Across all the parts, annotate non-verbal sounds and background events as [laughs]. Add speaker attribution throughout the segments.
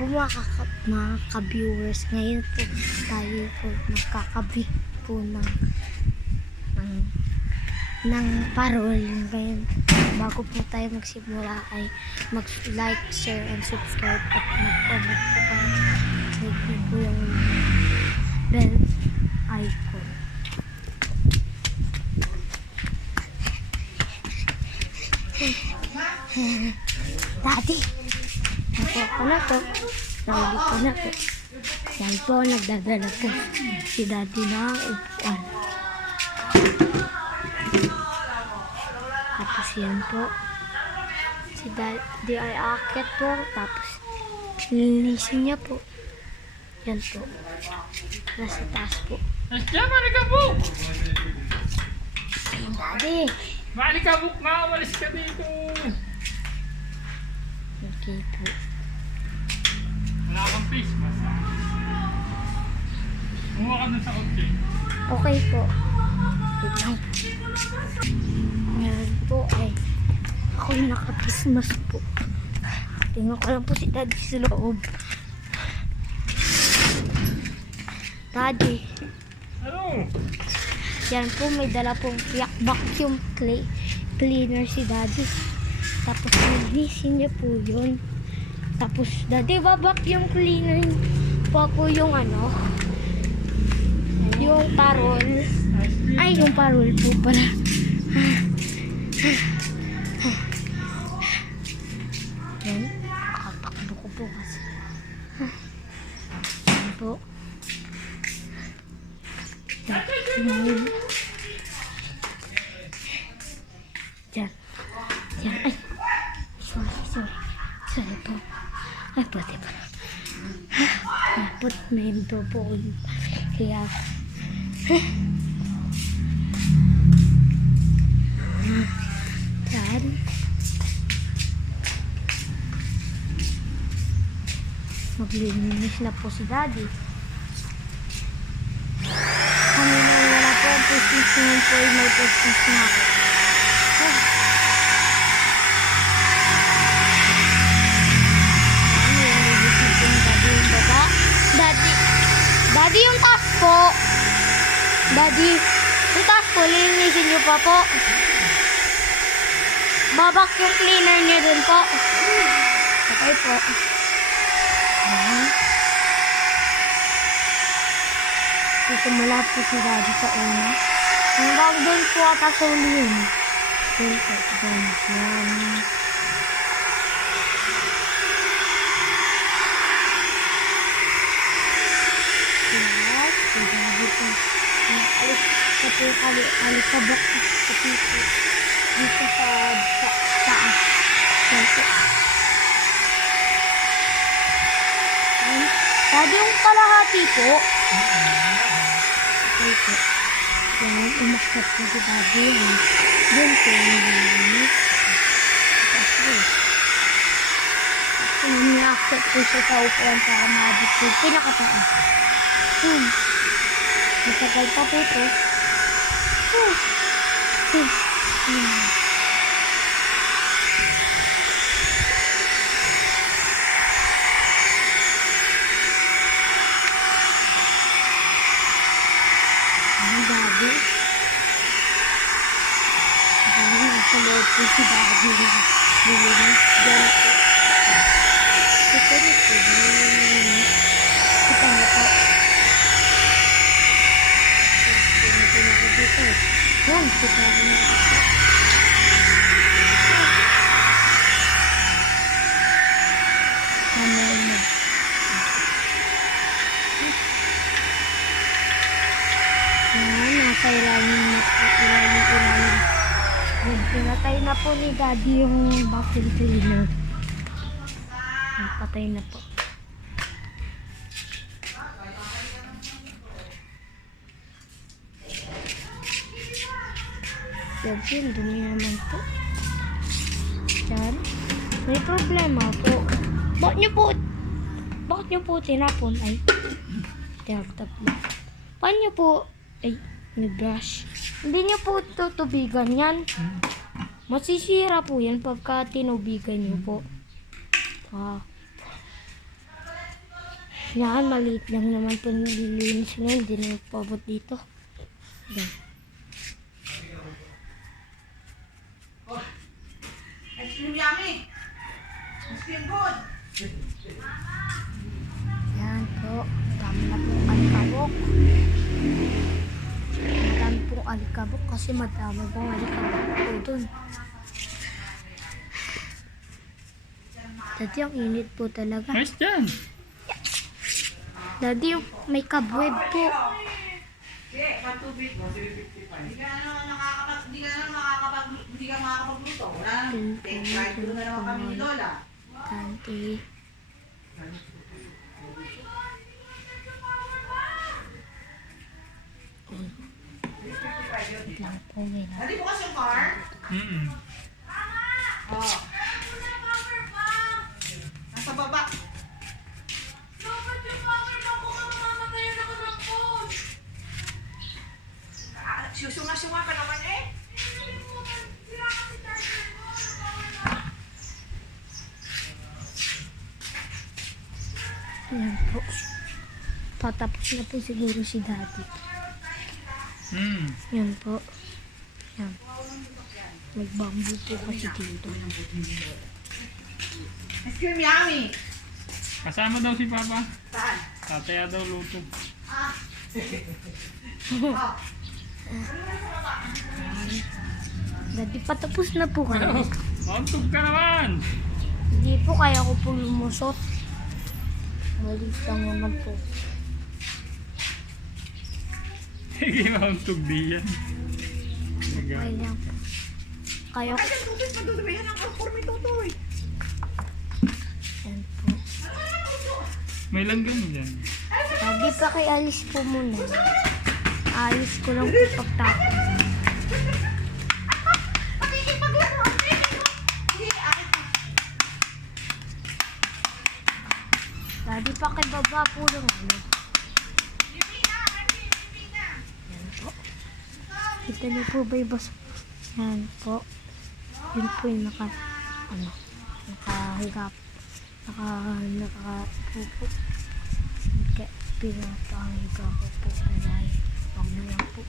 Speaker 1: po mga, kaka- mga ka-viewers. Ngayon po tayo po magkakabit po ng ng, ng parol. Ngayon, bago po tayo magsimula ay mag-like, share, and subscribe at mag-comment po kayo. Click po yung bell icon. [laughs] Daddy! Napo ko na to. Nahuli na to. Yan po, nagdadala po si daddy na upuan. Tapos yan po. Si daddy ay akit po. Tapos lilinisin niya po. Yan po. Nasa taas po.
Speaker 2: Asya, malikabok!
Speaker 1: Yan daddy.
Speaker 2: Malikabok nga, umalis ka dito!
Speaker 1: Okay po.
Speaker 2: Wala kang face mask. Kumuha ka dun sa kotse.
Speaker 1: Okay po. Po. Ngayon po ay ako yung naka-Christmas po. Tingnan ko lang po si Daddy sa loob. Daddy,
Speaker 2: Ano?
Speaker 1: yan po may dala pong vacuum clay cleaner si Daddy. Tapos linisin niya po yun. Tapos ba vacuum cleaner po po yung ano, yung parol. Ay, yung parol po pala. Yan. Nakatakbo ko po kasi. Yan po. Yan. Yan. Yan. Ay. Sorry, sorry. Sorry po. Ay, pwede pa. Dapat may ito po. Kaya, Yan. Maglilinis na po si Daddy. Kami na wala po ang prestis ngayon po ay may prestis na ako. Daddy. Taas po, niyo pa po. Babak yung cleaner niya dun po. Okay po. Ayan. Dito malapit si Daddy sa una. Hanggang doon po yun. Doon po. Doon. Yan. Yes. Si Daddy po. Sa bak. Sa piso dito sa sa taas. Yan. Dati yung kalahati po. Okay po. Yan, umakyat po si Daddy. Doon po yung linis. Tapos po. Yung niakyat po siya sa upuan para maabot po. Pinakataas. Hmm. Matagal pa po ito. Hmm. Hmm. Hmm. Ang daddy. Ano, nasa loob po si daddy na nilinis. Diyan po. Ito niyo po. nilinis. Kita niyo po. Ito niyo po ako dito. Yan, kita po. Ano na. Yan, nasa ilalim na. Ilalim, ilalim. Pinatay na po ni Daddy yung vacuum cleaner. Patay na po. Yan, yun, dumi naman po. Yan. May problema po. Bakit niyo po, bakit niyo po tinapon? Ay, tinagtap na. Paano niyo po, ay, may brush. Hindi niyo po tutubigan yan. Masisira po yan pagka tinubigan niyo po. Ah. Yan, maliit lang naman po nililinis yun. Hindi naman po abot dito. Yan.
Speaker 3: Ice cream good.
Speaker 1: Yan po. Dami na pong alikabok. Madami pong alikabok kasi madami pong alikabok po dun. Daddy, ang init po talaga.
Speaker 2: Ayos dyan.
Speaker 1: Daddy, may cobweb po.
Speaker 3: Hindi, patubig. Hindi ka na nakakapag, hindi ka na makakapag, hindi ka makakapagluto. Wala na. Take right through na naman kami ni Lola.
Speaker 1: Tante. Wait lang po,
Speaker 3: bukas yung car?
Speaker 2: Mm
Speaker 3: Oo. Nasa baba. Ah, Susunga-sunga ka naman eh.
Speaker 1: Yan po. Patapos na po siguro si daddy.
Speaker 2: Mm.
Speaker 1: Yan po. Yan. May bamboo po kasi dito.
Speaker 3: Ice cream yummy.
Speaker 2: Kasama daw si Papa.
Speaker 3: Saan?
Speaker 2: Tataya daw luto.
Speaker 3: Ah. [laughs]
Speaker 1: Daddy, patapos na po kayo.
Speaker 2: Mauntog ka naman.
Speaker 1: Hindi po kaya ko po lumusot. Malis lang naman po.
Speaker 2: Hindi mauntog di yan.
Speaker 1: Kaya lang. Kaya ko.
Speaker 3: Yan ang alcohol, may tutoy.
Speaker 1: Yan po.
Speaker 2: May langgam dyan.
Speaker 1: Daddy, pakialis po muna. Ayos ko lang po pagtapos. Pakibaba po lang ano. Yan po. Kita niyo po ba yung bas? Yan po. Yun po yung naka, ano, nakahigap. Naka, naka, po po. Naka, pinapahiga ko po. Kaya, wag na lang po.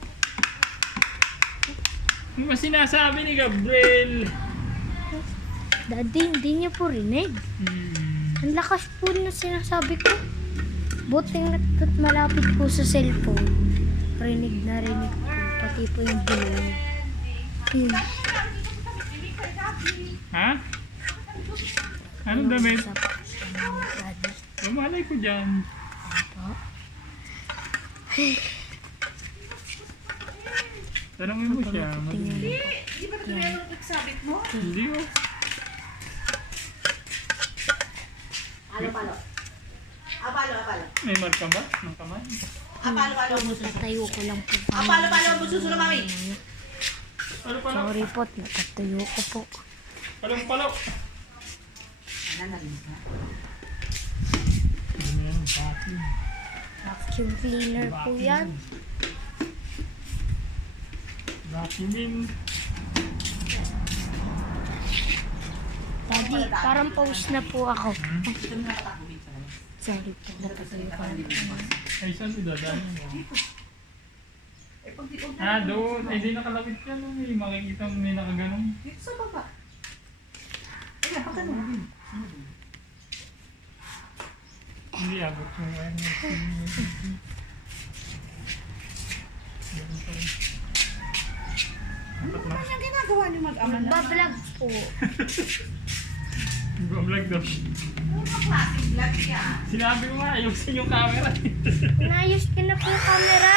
Speaker 2: Ano sinasabi ni Gabriel?
Speaker 1: Daddy, hindi niya po rinig.
Speaker 2: Hmm.
Speaker 1: Ang lakas po na sinasabi ko. Buti nga't malapit po sa cellphone. Rinig na rinig po. Pati po yung bulong. Hmm.
Speaker 2: Ha? Anong damit? Lumalay ko dyan.
Speaker 1: Po.
Speaker 2: Tanongin mo siya.
Speaker 1: Po.
Speaker 3: Di ba ito meron yung sabit mo?
Speaker 2: Hindi oh.
Speaker 3: Alo, palo. Apalo, apalo.
Speaker 2: May marka ba? Ng kamay?
Speaker 3: Apalo, palo.
Speaker 1: Tatayo ko lang po.
Speaker 3: Apalo, palo. Bususunod, mami.
Speaker 2: Palo.
Speaker 1: Sorry po, natatayo ko po.
Speaker 2: Palong palo.
Speaker 3: Ano na rin ka?
Speaker 2: Ano yan? Vacuum.
Speaker 1: Vacuum cleaner po yan.
Speaker 2: Vacuumin.
Speaker 1: Daddy, parang pause na po ako.
Speaker 3: Dito.
Speaker 1: Sorry po.
Speaker 2: Ay, saan idadaan mo?
Speaker 3: Eh, pag di
Speaker 2: Ah, doon. Ay, di nakalawit ka no. May makikita mo may nakaganon.
Speaker 3: Dito sa baba. Ay, napagano.
Speaker 2: Hindi abot mo. Ano, Ganun pa rin.
Speaker 3: Ano yung ginagawa niyo mag-ama na?
Speaker 1: Bablog po. [laughs]
Speaker 2: Vlog daw.
Speaker 3: Ano ba klaseng vlog yan?
Speaker 2: Sinabi mo nga, ayusin yung camera.
Speaker 1: Inayos ko na po yung camera.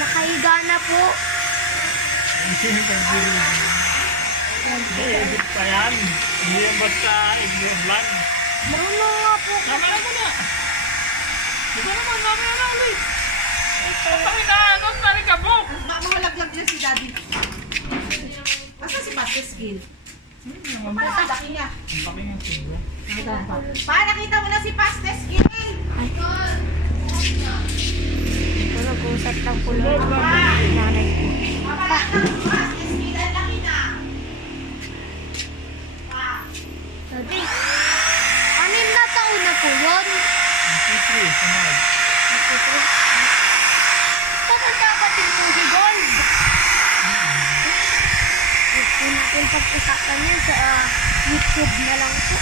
Speaker 1: Nakahiga na po.
Speaker 2: Ayusin yung pag-video. Edit pa yan. Hindi yan basta i-vlog.
Speaker 1: Marunong nga po.
Speaker 2: Camera mo na. Ito naman, camera na ulit. Pari na, ano, pari ka po.
Speaker 3: Ma mahalaglag niya si daddy. Asa si Pastor Skill?
Speaker 2: Ang
Speaker 3: laki niya?
Speaker 2: laki ng siguro.
Speaker 3: Pa, nakita mo na si.
Speaker 1: Ito, nag-uusap lang po lang ako ng nanay ko.
Speaker 3: Si Pastor Skill, ang laki na! Pa,
Speaker 1: anim na taon na po yun.
Speaker 2: MP3 sa Mark.
Speaker 1: Kapag kapatid po si Gold. Natin pag-usapan yan sa ah, YouTube na lang po.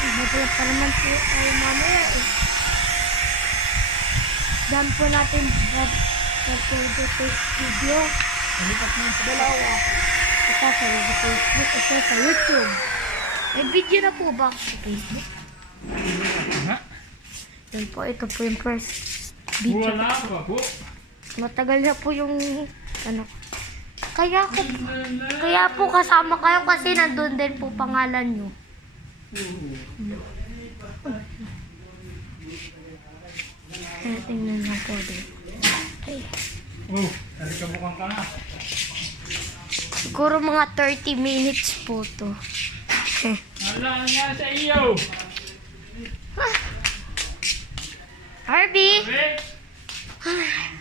Speaker 1: Iba pa naman po tayo mamaya eh. Dan po natin sa face video.
Speaker 2: Nalipat mo sa
Speaker 1: Dalawa. Isa sa Facebook, isa sa YouTube. May video na po ba sa Facebook?
Speaker 2: Ha?
Speaker 1: Yun po, ito po yung first video.
Speaker 2: Wala pa po.
Speaker 1: Matagal na po yung ano. Kaya ko, kaya po kasama kayo kasi nandun din po pangalan nyo. Kaya tingnan lang po din. Okay.
Speaker 2: Oh, nalikabukan ka na.
Speaker 1: Siguro mga 30 minutes po to. [laughs]
Speaker 2: Wala nga sa iyo.
Speaker 1: Harvey!
Speaker 2: Harvey!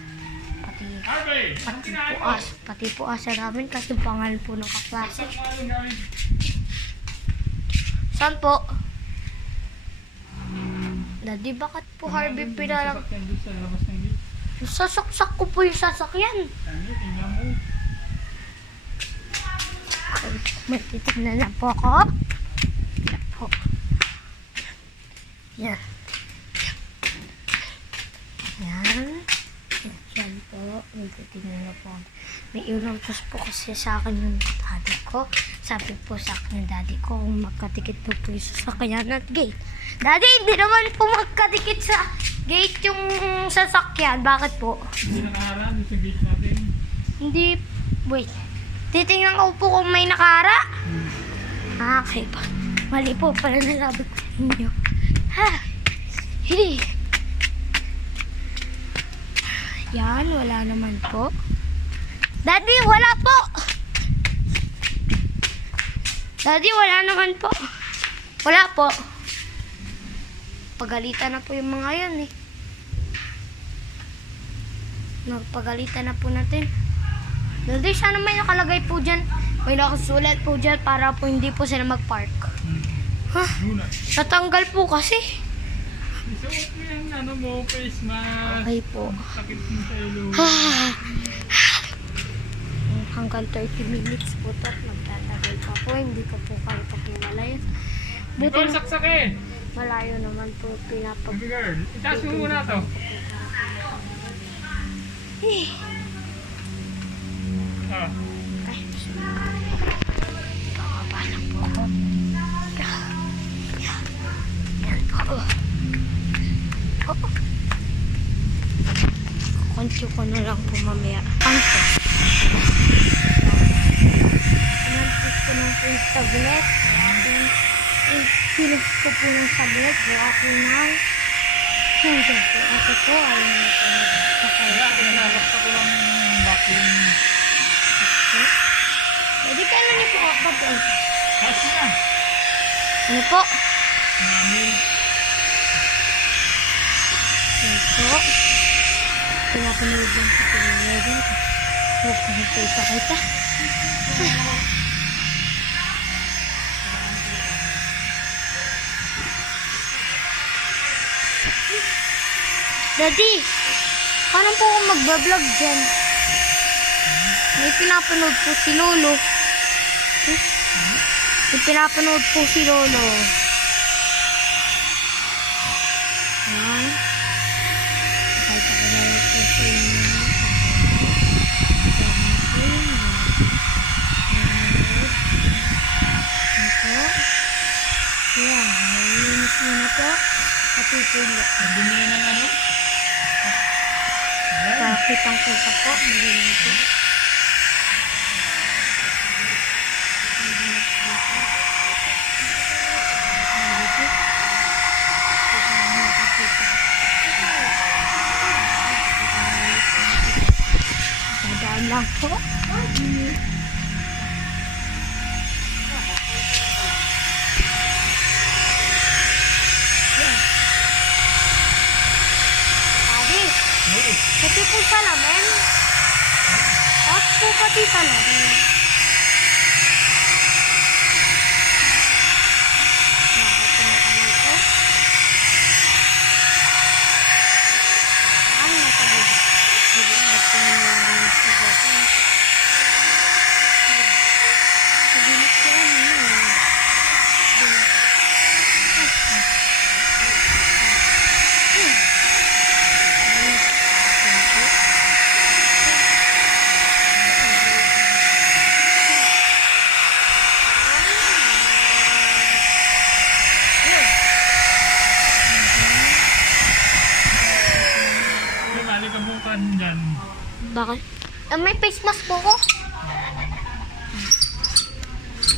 Speaker 1: Pati, po as, pati po asa namin kasi pangalan po ng kaklase. Saan po? Daddy, bakit po Harvey pinalang... Sasaksak ko po yung sasakyan.
Speaker 2: Ano, tingnan mo.
Speaker 1: May titignan na po ako. Yan po. Yan. Yan. Yan titignan na po. May inutos po kasi sa akin yung daddy ko. Sabi po sa akin ng daddy ko kung magkatikit po po yung sasakyan at gate. Daddy, hindi naman po magkatikit sa gate yung sasakyan. Bakit po?
Speaker 2: Hindi nakaharap sa gate natin.
Speaker 1: Hindi, wait. Titingnan ko po kung may nakara. Ah, okay pa. Mali po pala nalabi ko sa inyo. Ha? Hey. Yan, wala naman po. Daddy, wala po. Daddy, wala naman po. Wala po. Pagalitan na po yung mga yan eh. Nagpagalitan na po natin. Daddy, sana may nakalagay po dyan. May nakasulat po dyan para po hindi po sila mag-park. Ha?
Speaker 2: Na.
Speaker 1: Natanggal po kasi.
Speaker 2: Isuot mo yung ano mo, face mask.
Speaker 1: Okay po.
Speaker 2: Sakit mo sa ilo.
Speaker 1: Hanggang 30 minutes po to at magtatagal pa po. Hindi ko po kayo pakiwalay.
Speaker 2: Di
Speaker 1: Buti
Speaker 2: ba saksakin?
Speaker 1: malayo naman po pinapag...
Speaker 2: Baby girl, itaas mo muna to.
Speaker 1: Eh,
Speaker 2: Ah.
Speaker 1: ay, bababa lang po ako. Yan. Yan po. Oh. Kukunti ko na lang po mamaya. Ang po. Pinantis ko ng po yung tablet. Pinig ko po ng tablet. Gawa ko ng hindi po. Ate ko, ayaw na po
Speaker 2: Kaya,
Speaker 1: magpapaya.
Speaker 2: pinabaksa ko lang yung vacuum.
Speaker 1: Pwede kailan niyo po kapatid?
Speaker 2: Taas mo na.
Speaker 1: Ano po?
Speaker 2: Mami.
Speaker 1: Ito. Pinapanood lang po sila dito. Huwag ko po ipakita. Daddy, paano po ako magbablog dyan? May pinapanood po si Lolo. Hmm? May pinapanood po si Lolo. Ayan. Kahit ako na lang po sa inyo. Ito. Ayan. Nalinis mo na po. Natutulog.
Speaker 2: Nandun na ng ano? Ayan.
Speaker 1: Bakit ang kusa po? Magaling po. Dadaan lang po. Adi, Pati po salamin. Tapos po pati salamin. Nakakatawa Bakit? Ah, may face mask po ko.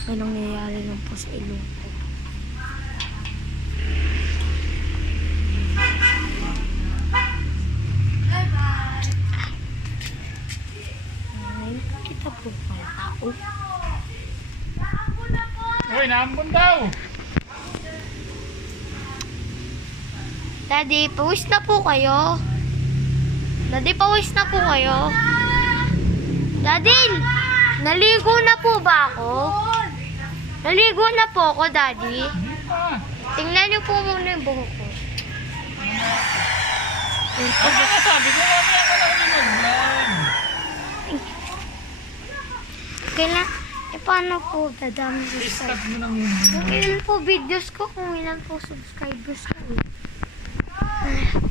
Speaker 1: May nangyayari lang po sa ilong ko. Ay, kita po pa tao.
Speaker 2: Uy, naambon daw.
Speaker 1: Daddy, pawis na po kayo. Daddy, pawis na po kayo. Daddy, naligo na po ba ako? Naligo na po ako, Daddy. Tingnan niyo po muna yung buhok ko.
Speaker 2: Mamaya lang mag-vlog.
Speaker 1: Kailan, eh paano po dadami subscribers?
Speaker 2: mo muna.
Speaker 1: Kung ilan po videos ko, kung ilan po subscribers ko. eh.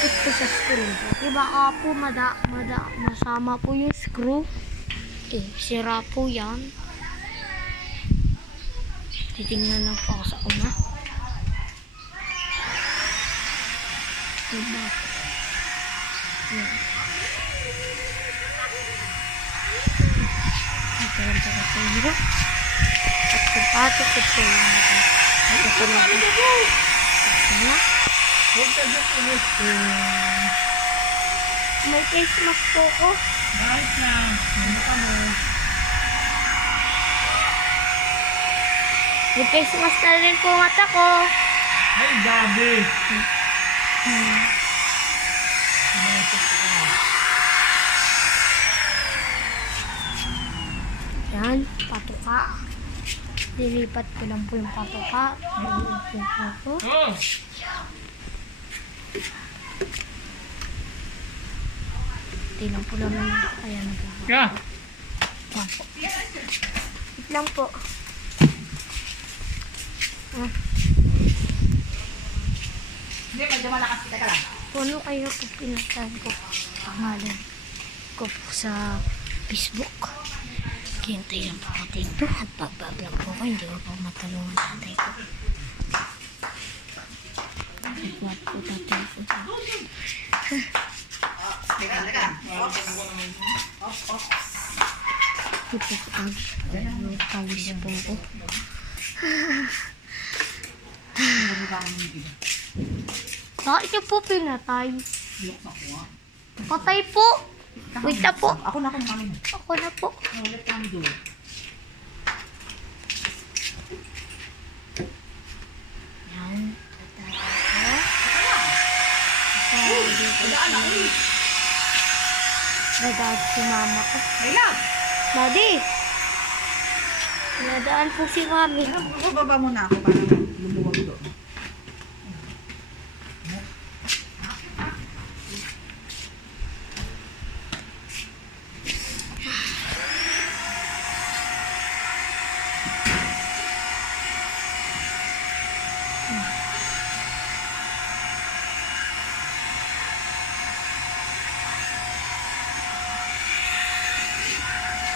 Speaker 1: Kasi po sa screw. Di baka po mada, mada, masama po yung screw. Eh, sira po yan. Titingnan lang po ako sa una. Diba? Hirap. At simpatik ko po yung mga. Ito. Ito na.
Speaker 2: Huwag ka dyan ulit.
Speaker 1: May face mask po ko.
Speaker 2: Nice na. Ano ka mo?
Speaker 1: May face mask na rin po mata ko.
Speaker 2: Ay, gabi.
Speaker 1: Hmm. Yan, patuka. Dilipat ko lang po yung patuka. Po ko.
Speaker 2: Oh!
Speaker 1: Tingnan po naman. Ayan na po.
Speaker 2: Ka!
Speaker 1: Yan po. Wait lang po. Ah,
Speaker 3: Hindi, medyo malakas kita ka lang.
Speaker 1: Puno kayo po pinatahan ko pangalan ko po sa Facebook. Hintay lang po ako dito at pagbablog po ko. Hindi ko po matulungan tatay ko. Nagwat po tatay ko.
Speaker 3: Teka, teka.
Speaker 1: Ito po ang pawis po ko. Bakit niyo po pinatay? Patay po. Wait na po.
Speaker 3: Ako na kung kami.
Speaker 1: Ako na po.
Speaker 3: Ulit kami doon.
Speaker 1: Yan. Nadaan si mama ko.
Speaker 3: Kailan?
Speaker 1: Daddy! Nadaan po si mami.
Speaker 3: Bababa muna ako para lumuwag doon.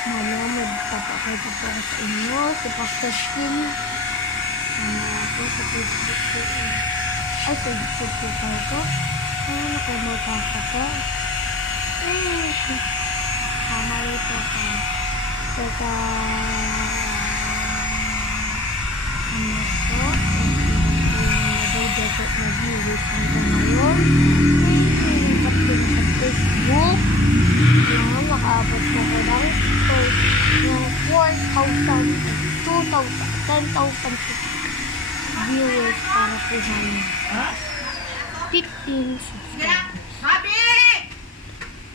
Speaker 1: Mamaya magpapakita po ako sa Pastor Kim. Mamaya po sa Facebook po. Ay, sa YouTube po po ito. Ay, nakumabasa ko. Eh, tama ito ka. Teka, ano to? Nagay-dagat na viewers hanggang ngayon. Ay, nilipat ko na sa Facebook. Yan, nakaabot po ko ng so, ng 4,000, 2,000, 10,000 viewers para po inyo. 15 subscribers.
Speaker 3: Babi!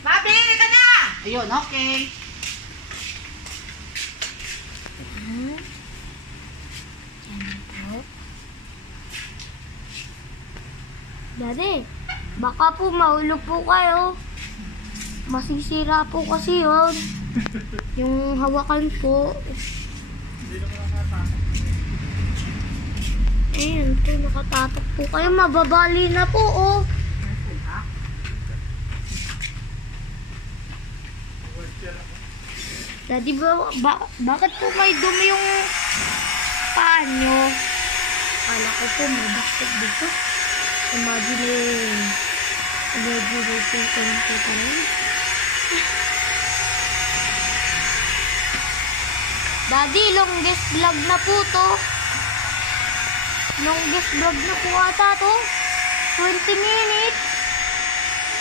Speaker 3: Babi, ka na! Ayun, okay.
Speaker 1: Yan. Yan po. Daddy, baka po mahulog po kayo. Masisira po kasi yun. [laughs] Yung hawakan po. Ayan po, nakatatak po kayo. Mababali na po, oh. Daddy, ba, ba, bakit po may dumi yung paa nyo? Kala ko po may basket dito. Imagine eh, imagination ko po Daddy, longest vlog na po to. Longest vlog na po ata to. 20 minutes.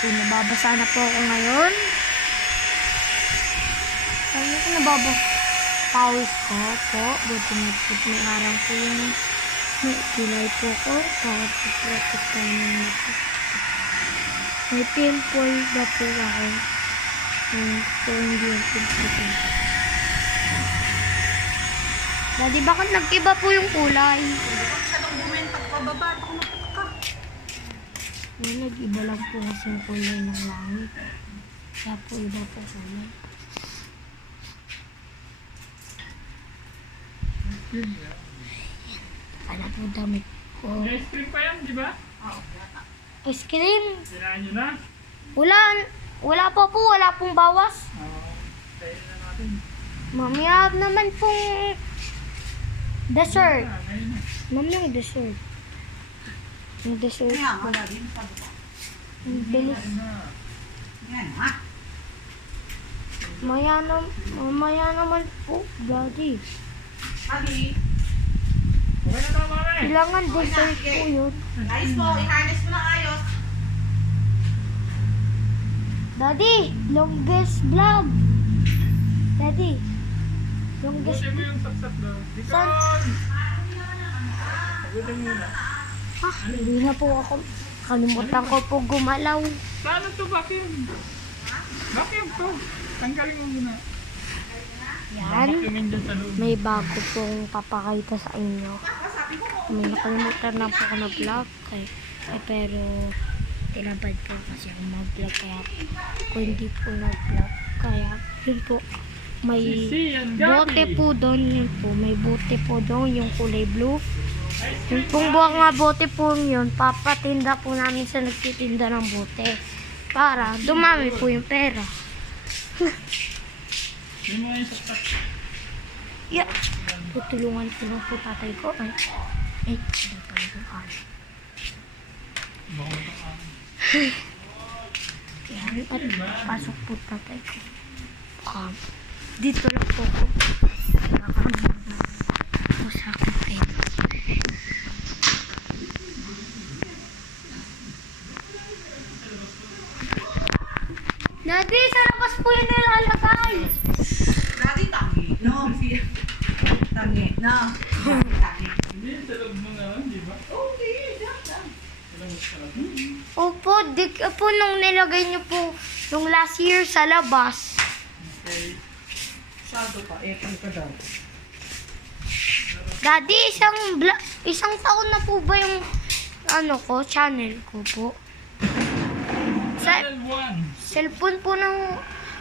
Speaker 1: So, nababasa na po ako ngayon. Sabi ko nababa. Pawis ko po. Buti na po may araw ko yung may kilay po ko. Para po protect tayo na po. May pimple na po ako. Yung po hindi yung pimple. Daddy, bakit nag-iba po yung kulay?
Speaker 3: Masyadong bumentag pababa. Ako ka.
Speaker 1: May nag-iba lang po kasi yung kulay ng langit. Kaya po iba po kulay. Ano po damit ko?
Speaker 2: May ice cream pa yan, di ba?
Speaker 1: Ice cream?
Speaker 2: Sinahan nyo na.
Speaker 1: Wala, wala pa po, wala pong bawas.
Speaker 2: Oo. Tayo na natin.
Speaker 1: Mamaya naman pong dessert. Mamaya yung dessert. Yung dessert po. Ang bilis. Maya, na, mamaya naman po, daddy.
Speaker 2: Eh.
Speaker 1: Kailangan dessert po yun.
Speaker 3: ayos mo, i-harness mo na ayos.
Speaker 1: Daddy, longest vlog. Daddy, longest
Speaker 2: Buti mo yung saksat daw.
Speaker 1: Saan?
Speaker 2: Pagutin muna.
Speaker 1: Ah, hindi na po ako. Kalimutan ko po gumalaw.
Speaker 2: Saan ito vacuum? Vacuum to. Tanggalin mo muna.
Speaker 1: Yan. May bago pong papakita sa inyo. May nakalimutan na po ako na vlog. Kay, eh, pero tinabad po kasi ako mag-vlog. Kaya kung hindi po nag-vlog. Kaya yun po. May bote po doon. Yun po. May bote po doon. Yung kulay blue. Yung pong buwang nga bote po yun, papatinda po namin sa nagtitinda ng bote. Para dumami po yung pera. [laughs] Yeah. Tutulungan ko lang po tatay ko. Ay, ay, hindi pa yung.
Speaker 2: Baka
Speaker 1: at [laughs] pasok po tatay ko. Um, dito lang po ko. Nakakamag po sa akin kayo. Daddy, sa labas po yun nilalagay.
Speaker 3: Dati tangi. No, si... Tangi. No. Tangi.
Speaker 2: Hindi, sa loob mo na lang, di ba? Sa loob.
Speaker 1: Opo, dik po nung nilagay niyo po nung last year sa labas.
Speaker 2: Okay.
Speaker 3: Sado pa, ekang ka daw.
Speaker 1: Daddy, isang bla- isang taon na po ba yung ano ko, channel ko po? Sa
Speaker 2: Channel 1.
Speaker 1: cellphone po ng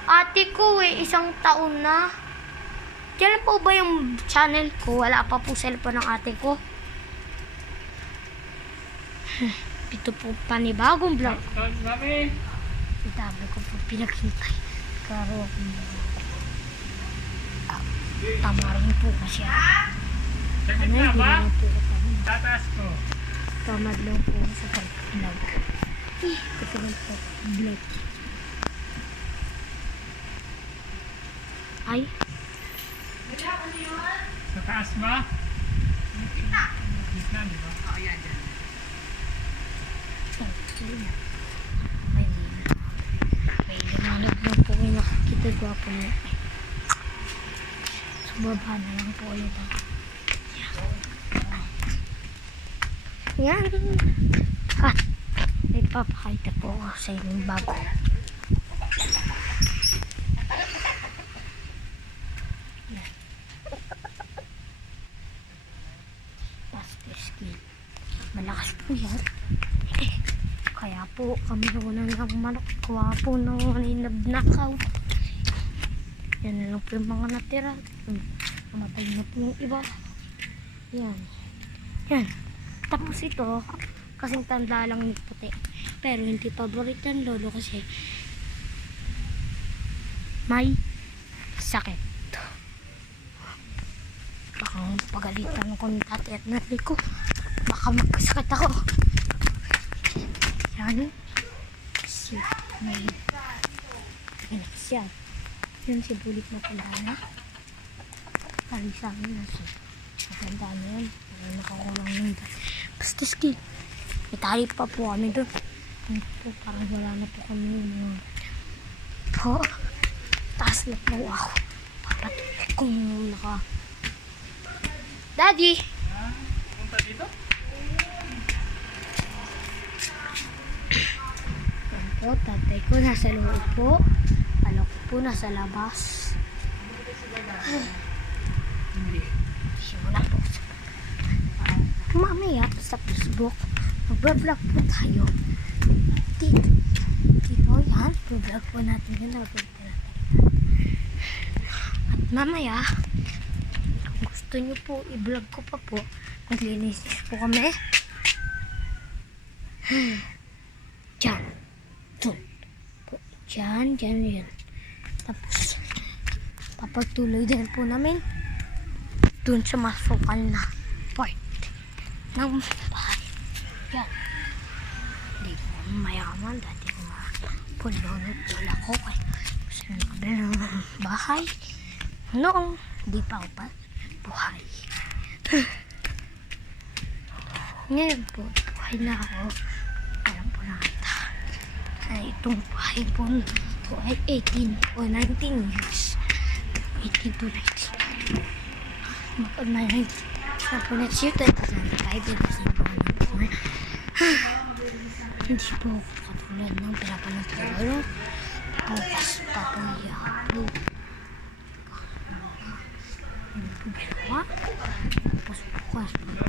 Speaker 1: ate ko eh, isang taon na. Kailan po ba yung channel ko? Wala pa po cellphone ng ate ko. [laughs] Ito po panibagong vlog.
Speaker 2: Mami!
Speaker 1: Ang dami ko po pinaghintay. Karo Tama rin po kasi ako. Ano, hindi
Speaker 2: ba?
Speaker 1: na po ko tama.
Speaker 2: Tataas ko.
Speaker 1: Tamad lang po sa pag-vlog. Eh, ito lang po. Vlog. Ay,
Speaker 2: Sa taas ba? Gitna, di ba?
Speaker 3: Oo, yan, dyan.
Speaker 1: oh. Ay. May lumanag lang po may nakakita gwapo niya. Sumaba na lang po ulit ako. Yan. Ah, may papakita po ako sa inyo yung bago. Yan. Master skill. Malakas po yan. [laughs] Kaya po kami nauna ng manok. Kuha po ng ninabnakaw. Yan na lang po yung mga natira. Namatay na po yung iba. Yan. Yan. Tapos ito, kasing tanda lang ni puti. Pero hindi paborito ng lolo kasi may sakit. Baka pagalitan ko ng tatay at nanay ko. Baka magkasakit ako. Yan. Si may anak siya. Yun si bulit na tanda na. Sabi sa amin na si matanda na yun. May nakakulang yun. Basta skill. May tali pa po kami doon. Ano po, parang wala na po kami yung mga po. Taas na po ako. Papatuloy kung naka... Daddy!
Speaker 2: Punta dito?
Speaker 1: Yan po, tatay ko nasa loob po. Po nasa labas.
Speaker 2: Hindi.
Speaker 1: Simula po. Mamaya sa Facebook, mag-vlog po tayo. Dito. Dito yan. Vlog po natin yun. At mamaya, kung gusto nyo po i-vlog ko pa po, maglinis po kami. Diyan. Doon. Diyan, diyan, diyan. Tapos, papagtuloy din po namin dun sa masukal na part ng bahay. Yan. Hindi ko mayaman. Dati ko nga pununod wala ko kay sa ng bahay. Noong di pa ako pa buhay. [laughs] Ngayon po, buhay na ako. Alam po na ata. Ay, itong buhay po po ay 18 o 19 years. 18 to 19 mag-online sa po next year 2005 and kasi po ano hindi po ako katulad ng pinapanood ko lalo bukas pa po i-upload hindi po ginawa tapos bukas pa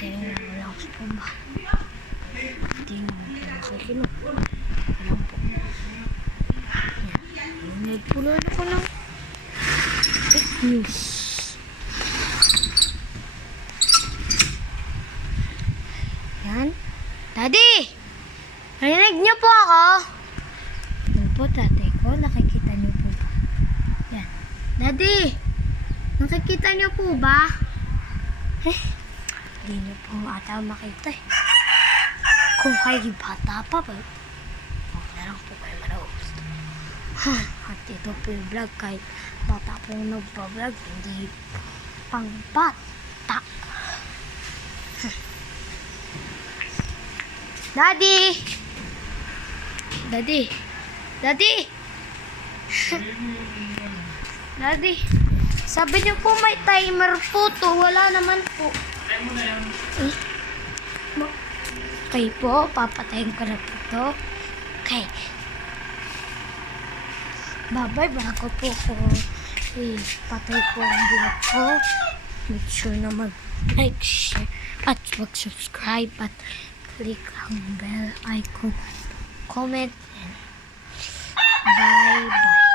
Speaker 1: kaya wala ako sa pamba hindi nga po nakikinog alam po nagpuloy ako ng news Yan. Daddy! Narinig niyo po ako? Yan po, tatay ko. Nakikita niyo po ba? Yan. Daddy! Nakikita niyo po ba? Eh, hindi niyo po ata makita eh. Kung kayo bata pa ba? Huwag na lang po kayo manood. At ito po yung vlog kahit bata po nagpa-vlog, hindi pang bata. Daddy! Daddy! Daddy! Daddy! Sabi niyo po may timer po to. Wala naman po.
Speaker 2: Try mo na yan.
Speaker 1: Okay po, papatayin ko na po to. Okay. Babay, bago po ko ipatay eh, po ang vlog ko. Make sure na mag-like, share, at mag-subscribe, at click ang bell icon, comment, and bye-bye.